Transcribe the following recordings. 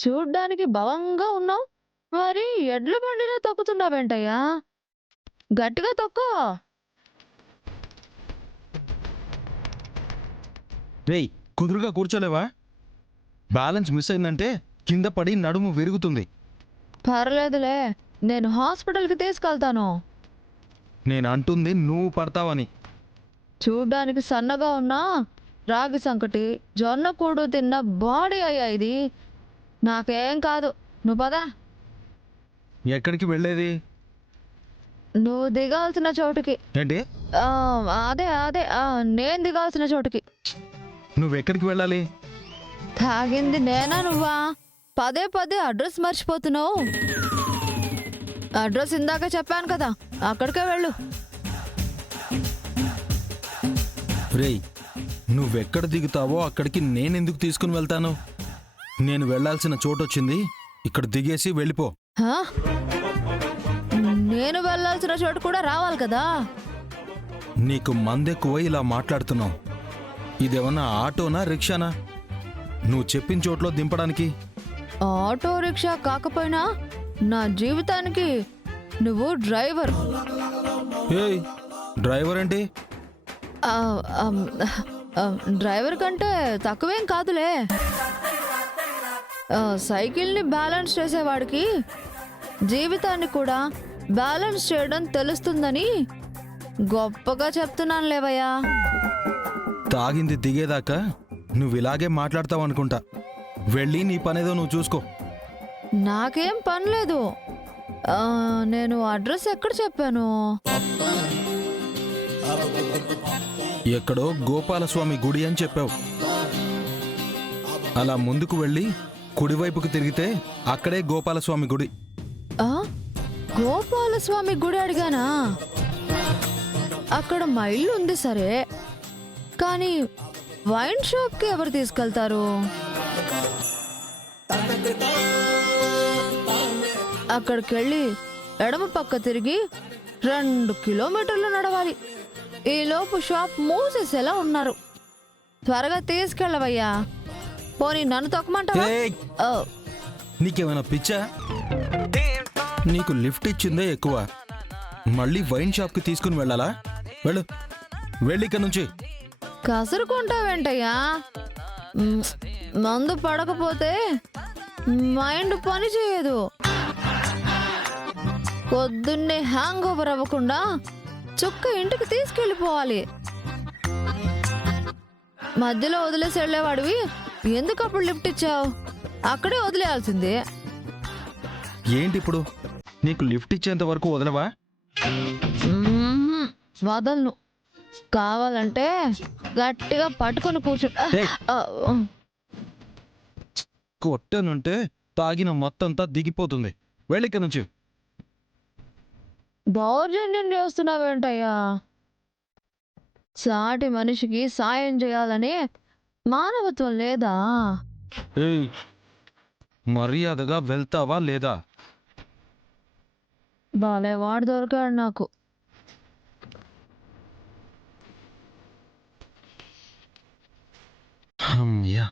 చూడ్డానికి బలంగా ఉన్నావు. మరి ఎడ్ల బండిలో తొక్కుతున్నావేంటయ్యా? గట్టిగా తొక్కో. రేయ్, కుదురుగా కూర్చోలేవా? బ్యాలెన్స్ మిస్ అయిందంటే కింద పడి నడుము విరుగుతుంది. పర్లేదులే, నేను హాస్పిటల్కి తీసుకెళ్తాను. నేను అంటుంది నువ్వు పడతావని. చూడ్డానికి సన్నగా ఉన్నా రాగి సంకటి జొన్న కూడు తిన్న బాడీ అయ్యా ఇది. నాకేం కాదు, నువ్వు పదా. ఎక్కడికి వెళ్ళేది? నువ్వు దిగాల్సిన చోటుకి. ఏంటి? అదే అదే నేను దిగాల్సిన చోటుకి. నువ్వెక్కడికి వెళ్ళాలి? తాగింది నేనా నువ్వా? పదే పదే అడ్రస్ మర్చిపోతున్నావు. అడ్రస్ ఇందాక చెప్పాను కదా, అక్కడికే వెళ్ళు. రేయ్, నువ్వెక్కడ దిగుతావో అక్కడికి నేనెందుకు తీసుకుని వెళ్తాను? నేను వెళ్ళాల్సిన చోటొచ్చింది, ఇక్కడ దిగేసి వెళ్ళిపో. హా? నేను వెళ్ళాల్సిన చోటు కూడా రావాలి కదా. నీకు మందెక్కువ ఇలా మాట్లాడుతున్నావు. ఇదేమన్నా ఆటోనా రిక్షానా నువ్వు చెప్పిన చోట్లో దింపడానికి? ఆటో రిక్షా కాకపోయినా నా జీవితానికి నువ్వు డ్రైవర్. ఏయ్, డ్రైవర్ ఏంటి? ఆ, ఆమ్, డ్రైవర్ కంటే తక్కువేం కాదులే. సైకిల్ని బ్యాలెన్స్ చేసేవాడికి జీవితాన్ని కూడా బ్యాలెన్స్ చేయడం తెలుస్తుందని గొప్పగా చెప్తున్నాను లేవయ్యా. తాగింది దిగేదాకా నువ్వు ఇలాగే మాట్లాడతావు అనుకుంటా. వెళ్ళి నీ పనేదో నువ్వు చూసుకో. నాకేం పనిలేదు. నేను అడ్రస్ ఎక్కడ చెప్పాను? ఎక్కడో గోపాలస్వామి గుడి అని చెప్పావు. అలా ముందుకు వెళ్ళి కుడివైపుకు తిరిగితే అక్కడే గోపాలస్వామి గుడి. గోపాలస్వామి గుడి అడిగానా? అక్కడ మా ఇల్లు ఉంది సరే, కానీ వైన్ షాప్కి ఎవరు తీసుకెళ్తారు? అక్కడికి వెళ్ళి ఎడమ పక్క తిరిగి 2 కిలోమీటర్లు నడవాలి. ఈలోపు షాప్ మూసేసేలా ఉన్నారు. త్వరగా తీసుకెళ్ళవయ్యా. పోనీ నన్ను తొక్కమంటావా? ఏయ్, నీకేమైనా పిచ్చా? నీకు లిఫ్ట్ ఇచ్చిందే ఎక్కువ, మళ్ళీ వైన్ షాప్కి తీసుకుని వెళ్ళాలా? వెళ్ళు, వెళ్ళిక నుంచి. కసురుకుంటావేంటయ్యా? మందు పడకపోతే మైండ్ పని చేయదు. పొద్దున్నే హ్యాంగ్ ఓవర్ అవ్వకుండా చుక్క ఇంటికి తీసుకెళ్ళిపోవాలి. మధ్యలో వదిలేసి వెళ్ళేవాడివి ఎందుకు అప్పుడు లిఫ్ట్ ఇచ్చావు? అక్కడే వదిలేయాల్సిందే. ఏంటి ఇప్పుడు? నీకు లిఫ్ట్ ఇచ్చేంత వరకు వదలవా? వదలను. కావాలంటే గట్టిగా పట్టుకొని కూర్చో. కొట్టనుంటే తాగిన మొత్తంతా దిగిపోతుంది. వెళ్ళిక నుంచి. దౌర్జన్యం చేస్తున్నావేంటయ్యా? సాటి మనిషికి సాయం చేయాలని మానవత్వం లేదా? ఏయ్, మర్యాదగా వెళ్తావా లేదా? బాలే వాడు దొరికాడు నాకు. అమ్మయ్యా,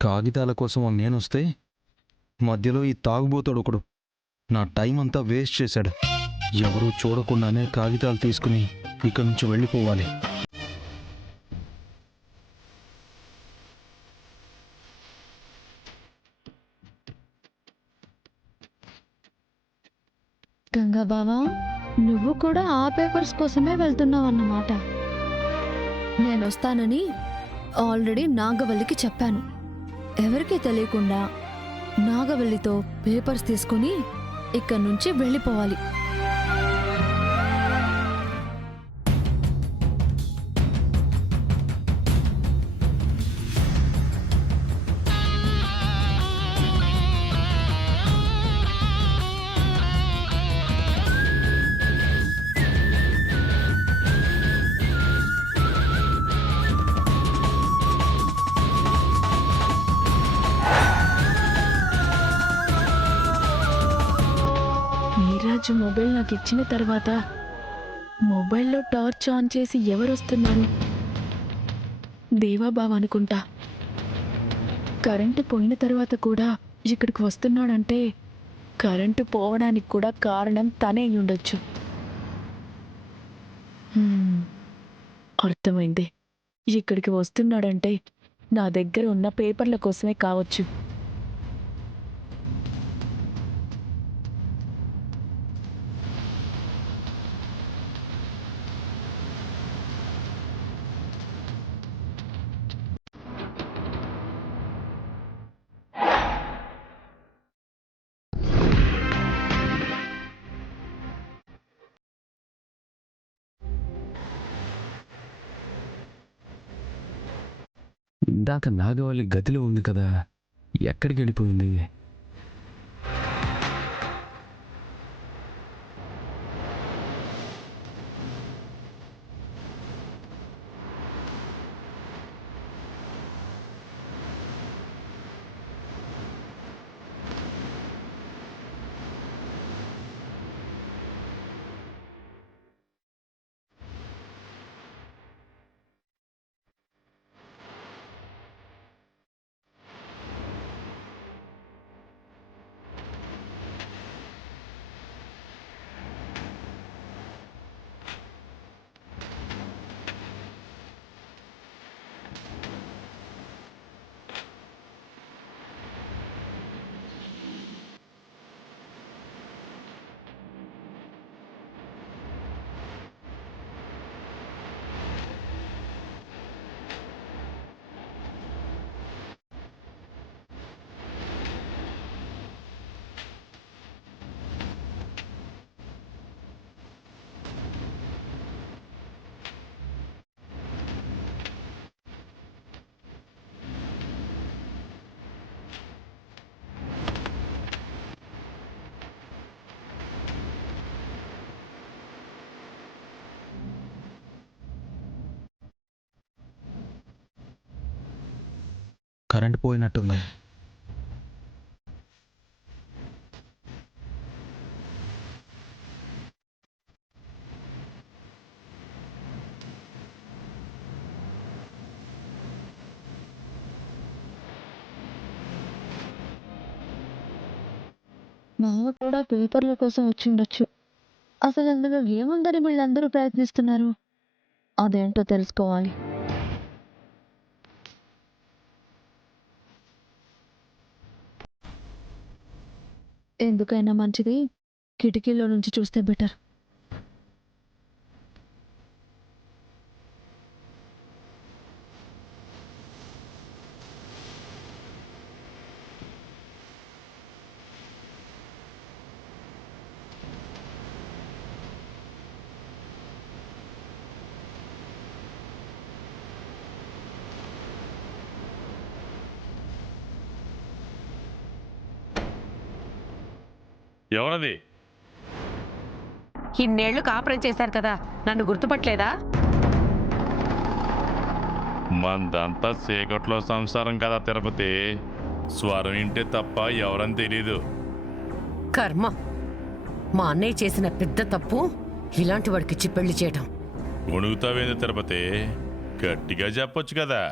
కాగితాల కోసం నేనొస్తే మధ్యలో ఈ తాగుబోతాడు ఒకడు నా టైం అంతా వేస్ట్ చేశాడు. ఎవరూ చూడకుండానే కాగితాలు తీసుకుని ఇక్కడి నుంచి వెళ్ళిపోవాలి. గంగా బావా, నువ్వు కూడా ఆ పేపర్స్ కోసమే వెళ్తున్నావు అన్నమాట. నేను వస్తానని ఆల్రెడీ నాగవల్లికి చెప్పాను. ఎవరికీ తెలియకుండా నాగవల్లితో పేపర్స్ తీసుకుని ఇక్కడి నుంచి వెళ్ళిపోవాలి. రాజు మొబైల్ నాకు ఇచ్చిన తర్వాత మొబైల్లో టార్చ్ ఆన్ చేసి ఎవరొస్తున్నారు? దేవాబావ అనుకుంటా. కరెంటు పోయిన తర్వాత కూడా ఇక్కడికి వస్తున్నాడంటే కరెంటు పోవడానికి కూడా కారణం తనే అయి ఉండొచ్చు. అర్థమైంది. ఇక్కడికి వస్తున్నాడంటే నా దగ్గర ఉన్న పేపర్ల కోసమే కావచ్చు. ఇందాక నాగవల్లి గదిలో ఉంది కదా, ఎక్కడికి వెళ్ళిపోయింది? కరెంట్ పోయినట్టుంది. మావ కూడా పేపర్ల కోసం వచ్చిండొచ్చు. అసలు అందులో ఏముందని వీళ్ళందరూ ప్రయత్నిస్తున్నారు? అదేంటో తెలుసుకోవాలి. ఎందుకైనా మంచిది కిటికీలో నుంచి చూస్తే బెటర్. ఎవరది? ఇన్నేళ్లు కాపురం చేశారు కదా, నన్ను గుర్తుపట్టలేదా? మందంతా చీకట్లో సంసారం కదా తిరుపతి. స్వరం వింటే తప్ప ఎవరని తెలీదు. కర్మ, మా అన్నయ్య చేసిన పెద్ద తప్పు ఇలాంటి వాడికిచ్చి పెళ్లి చేయటం. ఉణుగుతావేంది తిరుపతి? గట్టిగా చెప్పొచ్చు కదా.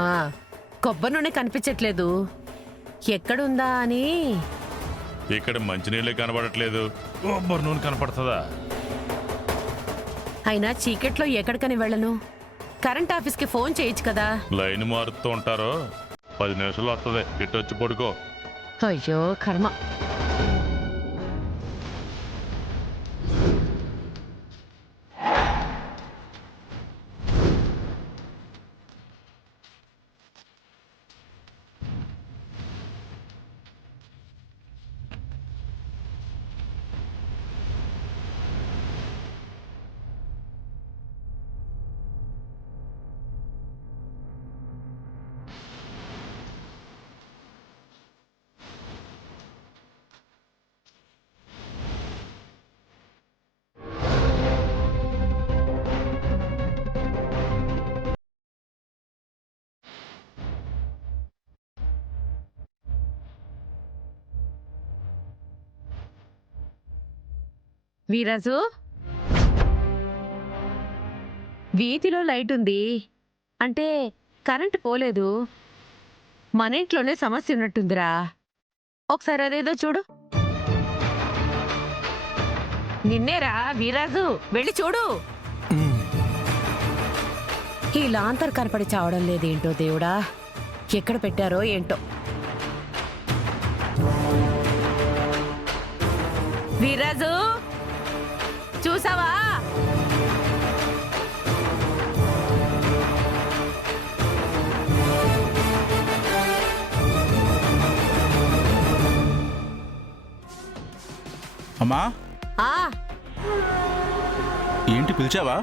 ఆ కొబ్బరి నూనె కనిపించట్లేదు, ఎక్కడుందా అని. ఇక్కడ మంచినీళ్ళే కనబడట్లేదు, కొబ్బరి నూనె కనపడుతుందా? అయినా చీకట్లో ఎక్కడికని వెళ్ళను, కరెంట్ ఆఫీస్కి ఫోన్ చేయొచ్చు కదా. లైన్ మారుతూ ఉంటారు, 10 నిమిషాలు వస్తుంది, ఇట్టొచ్చి పడుకో. అయ్యో కర్మ. వీరాజు, వీధిలో లైట్ ఉంది అంటే కరెంటు పోలేదు. మన ఇంట్లోనే సమస్య ఉన్నట్టుందిరా. ఒకసారి అదేదో చూడు. నిన్నేరా వీరాజు, వెళ్ళి చూడు. ఈ లాంతర్ కనపడి చావడం లేదేంటో దేవుడా, ఎక్కడ పెట్టారో ఏంటో. వీరాజు, చూసావా? అమ్మా, ఆ ఏంటి పిలిచావా?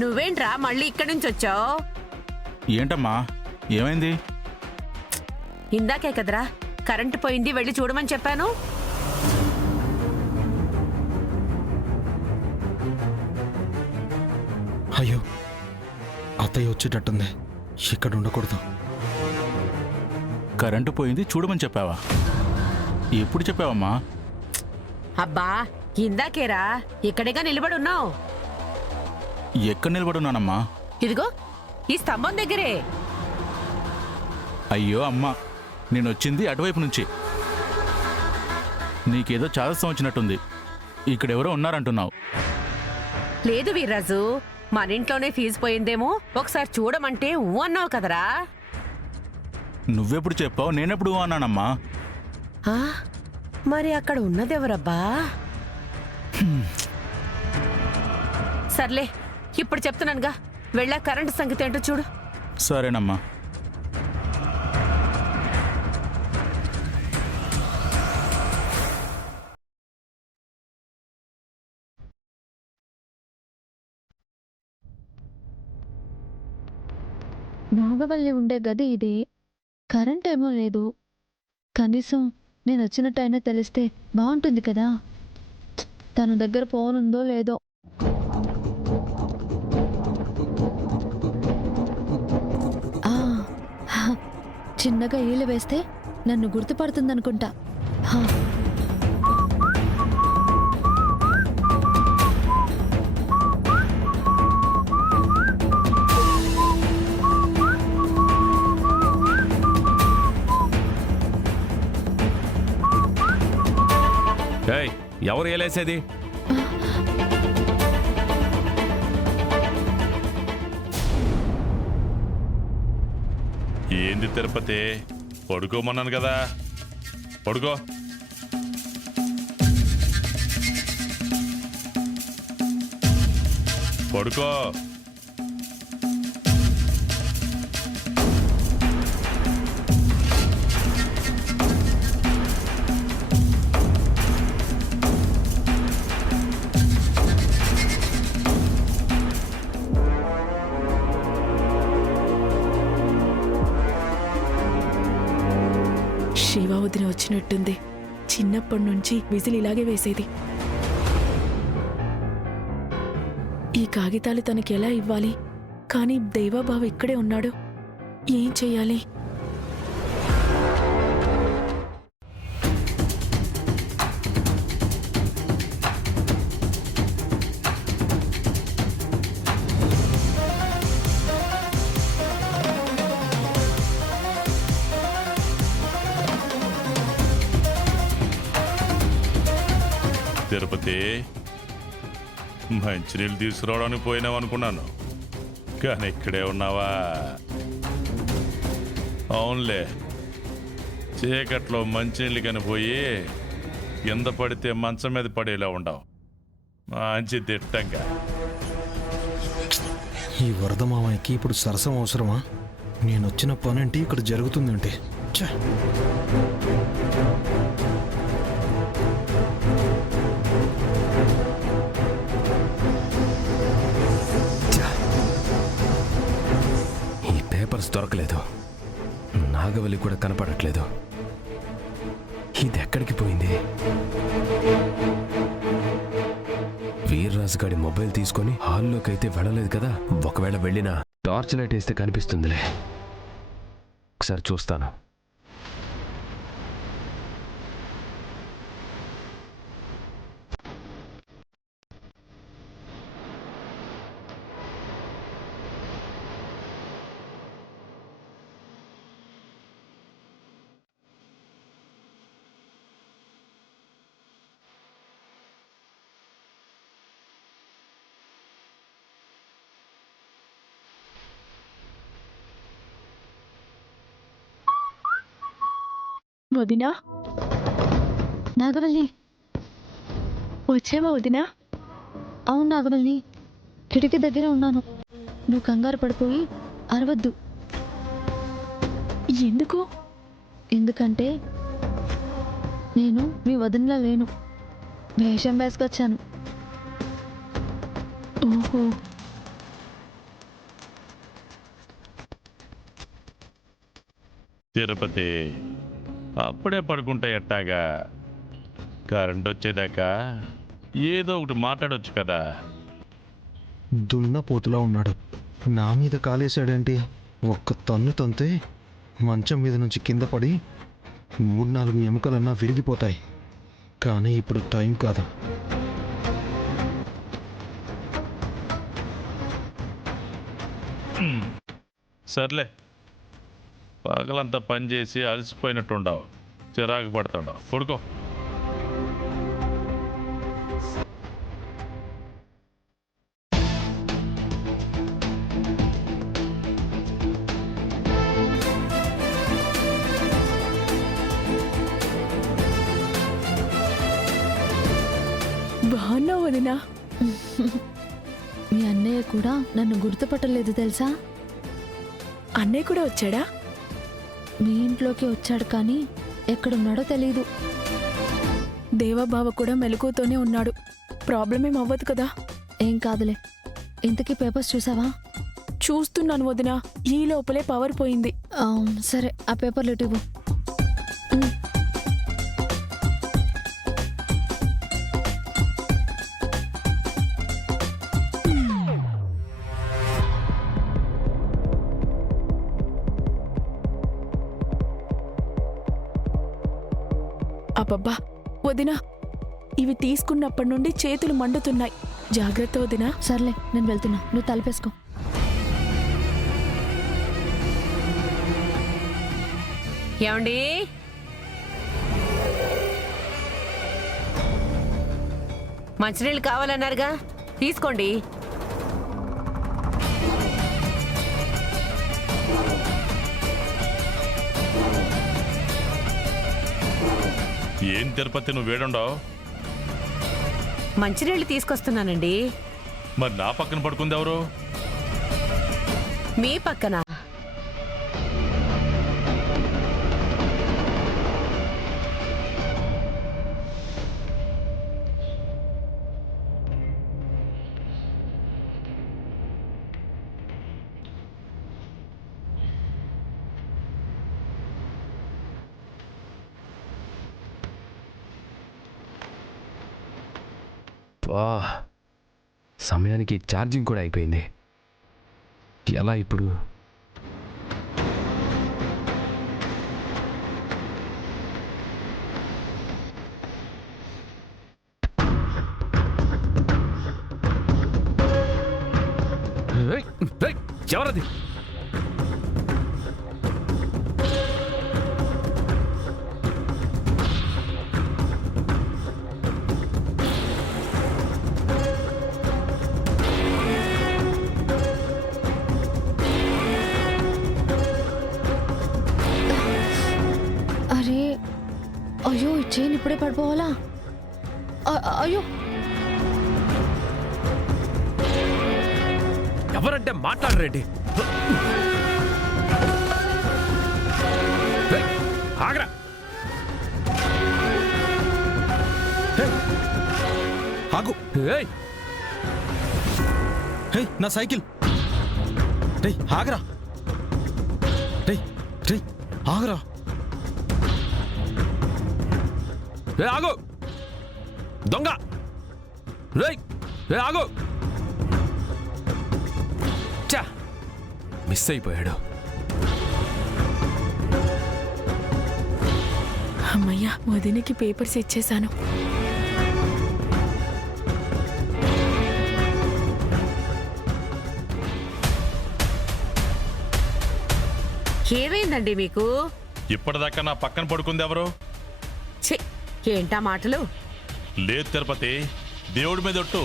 నువ్వేంట్రా మళ్ళీ ఇక్కడి నుంచి వచ్చావు? ఏంటమ్మా, ఏమైంది? ఇందాకే కదరా కరెంటు పోయింది, వెళ్ళి చూడమని చెప్పాను. అయ్యో, అత్తయ్య వచ్చేటట్టుంది. ఇక్కడ ఉండకూడదు. కరెంటు పోయింది చూడమని చెప్పావా? ఎప్పుడు చెప్పావమ్మా? అబ్బా, ఇందాకేరా ఇక్కడేగా నిలబడి ఉన్నావు. ఎక్కడ నిలబడున్నానమ్మా? ఇదిగో ఈ స్తంభం దగ్గరే. అయ్యో అమ్మా, నేను వచ్చింది అటువైపు నుంచి. నీకేదో చాదస్తం వచ్చినట్టుంది. ఇక్కడెవరో ఉన్నారంటున్నావు. లేదు వీర్రాజు, మన ఇంట్లోనే ఫీజు పోయిందేమో, ఒకసారి చూడమంటే ఊ అన్నావు కదరా. నువ్వెప్పుడు చెప్పావు, నేనెప్పుడు అన్నానమ్మా? ఆ, మరి అక్కడ ఉన్నదెవరబ్బా? సర్లే, ఇప్పుడు చెప్తున్నానుగా, వెళ్ళా కరెంటు సంగతి ఏంటో చూడు. సరేనమ్మా. నాగవల్లి ఉండే గది ఇది. కరెంట్ ఏమో లేదు. కనీసం నేను వచ్చినట్టయినా తెలిస్తే బాగుంటుంది కదా. తన దగ్గర ఫోన్ ఉందో లేదో. ఆ, హ, చిన్నగా ఈలు వేస్తే నన్ను గుర్తుపడుతుందనుకుంటా. హ. ఏయ్, ఎవరు ఏలేసేది? ఏంది తిరుపతి, పడుకోమన్నాను కదా, పడుకో. పడుకో. శివ వదిన వచ్చినట్టుంది. చిన్నప్పటి నుంచి విజిల్ ఇలాగే వేసేది. ఈ కాగితాలు తనకి ఎలా ఇవ్వాలి? కానీ దేవాబావ ఇక్కడే ఉన్నాడు. ఏం చెయ్యాలి? తిరుపతి, మంచినీళ్ళు తీసుకురావడానికి పోయినావు అనుకున్నాను, కానీ ఇక్కడే ఉన్నావా? అవునులే, చీకట్లో మంచినీళ్ళు కనిపోయి కింద పడితే మంచం మీద పడేలా ఉండవు. మంచి దిట్టంగా. ఈ వరద మామయ్యకి ఇప్పుడు సరసం అవసరమా? నేను వచ్చిన పనేంటి ఇక్కడ జరుగుతుందంటే. ఛే! ఈ పేపర్స్ దొరకలేదు. నాగవల్లి కూడా కనపడట్లేదు. ఇది ఎక్కడికి పోయింది? వీర్రాజు గాడి మొబైల్ తీసుకొని హాల్లోకి అయితే వెళ్ళలేదు కదా. ఒకవేళ వెళ్ళినా టార్చ్ లైట్ వేస్తే కనిపిస్తుందిలే. ఒకసారి చూస్తాను. వదినా నాగవల్లి, వచ్చావా వదినా? అవును నాగవల్లి, కిటికీ దగ్గర ఉన్నాను. నువ్వు కంగారు పడిపోయి అరవద్దు. ఎందుకు? ఎందుకంటే నేను మీ వదినలా లేను, వేషం వేసుకొచ్చాను. ఓహో, తిరుపతి, అప్పుడే పడుకుంటా ఎట్టాగా? కరెంట్ వచ్చేదాకా ఏదో ఒకటి మాట్లాడొచ్చు కదా. దున్నపోతులా ఉన్నాడు, నా మీద కాలేశాడేంటి? ఒక్క తన్ను తంతే మంచం మీద నుంచి కింద పడి 3-4 ఎముకలన్నా విరిగిపోతాయి. కానీ ఇప్పుడు టైం కాదు. సర్లే, పగలంతా పని చేసి అలసిపోయినట్టుండవు, చిరాకు పడుతుండవు. పడుకో. బాగున్నావు వదినా. మీ అన్నయ్య కూడా నన్ను గుర్తుపట్టలేదు తెలుసా? అన్నయ్య కూడా వచ్చాడా? మీ ఇంట్లోకి వచ్చాడు, కానీ ఎక్కడున్నాడో తెలీదు. దేవాబావ కూడా మెలకువతోనే ఉన్నాడు. ప్రాబ్లం ఏం అవ్వదు కదా? ఏం కాదులే. ఇంతకీ పేపర్స్ చూసావా? చూస్తున్నాను వదినా, ఈ లోపలే పవర్ పోయింది. సరే, ఆ పేపర్లు ఇటు ఇవ్వు. అబ్బబ్బా వదినా, ఇవి తీసుకున్నప్పటి నుండి చేతులు మండుతున్నాయి. జాగ్రత్త వదినా. సర్లే, నేను వెళ్తున్నా, నువ్వు తలపేసుకో. ఏమండి? మంచినీళ్ళు కావాలన్నారుగా, తీసుకోండి. ఏం తిరుపతి, నువ్వు వేడుండవు? మంచినీళ్ళు తీసుకొస్తున్నానండి. మరి నా పక్కన పడుకుంది ఎవరు? మీ పక్కన. వా, సమయానికి ఛార్జింగ్ కూడా అయిపోయింది. ఎలా ఇప్పుడు? ఏయ్, ఏయ్, ఎవరది? అరే, అయ్యో, ఈ చైన్ ఇప్పుడే పడిపోవాలా? అయ్యో, ఎవరంటే మాట్లాడరేంటి? ఏయ్, ఆగరా. ఏయ్, ఆగు. ఏయ్, హే, నా సైకిల్. రే, ఆగరా. రే, రే, ఆగరా. ఏ ఆగు, దొంగ. రేయ్, ఏ ఆగు. చా, మిస్ అయిపోయాడు. అమ్మయ్యా, వదినకి పేపర్స్ ఇచ్చేశాను. ఏమైందండి మీకు? ఇప్పటిదాకా నా పక్కన పడుకుంది ఎవరు? ఛీ, ఏంటా మాటలు? లేదు తిరుపతి, దేవుడి మీద ఒట్టు.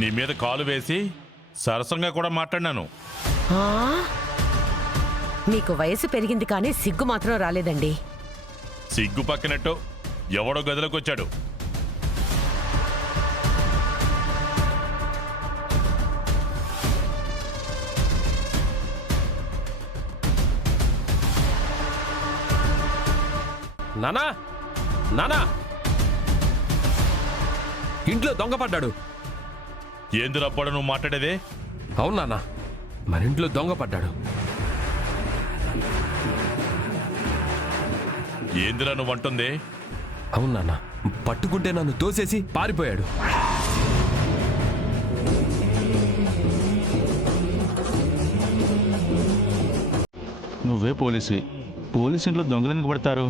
నీ మీద కాలు వేసి సరసంగా కూడా మాట్లాడినాను. ఆ? మీకు వయసు పెరిగింది కానీ సిగ్గు మాత్రం రాలేదండి. సిగ్గు పక్కనట్టు ఎవడో గదిలోకి వచ్చాడు. నానా నానా ఇంట్లో దొంగ పడ్డాడు. ఏంది రప్పడు నువ్వు మాట్లాడేదే? అవును నాన్న, మన ఇంట్లో దొంగ పడ్డాడు. ఏందిరా నువ్వు అంటుంది? అవును నాన్న, పట్టుకుంటే నన్ను తోసేసి పారిపోయాడు. నువ్వే పోలీసు ఇంట్లో దొంగలు ఎందుకు పడతారు?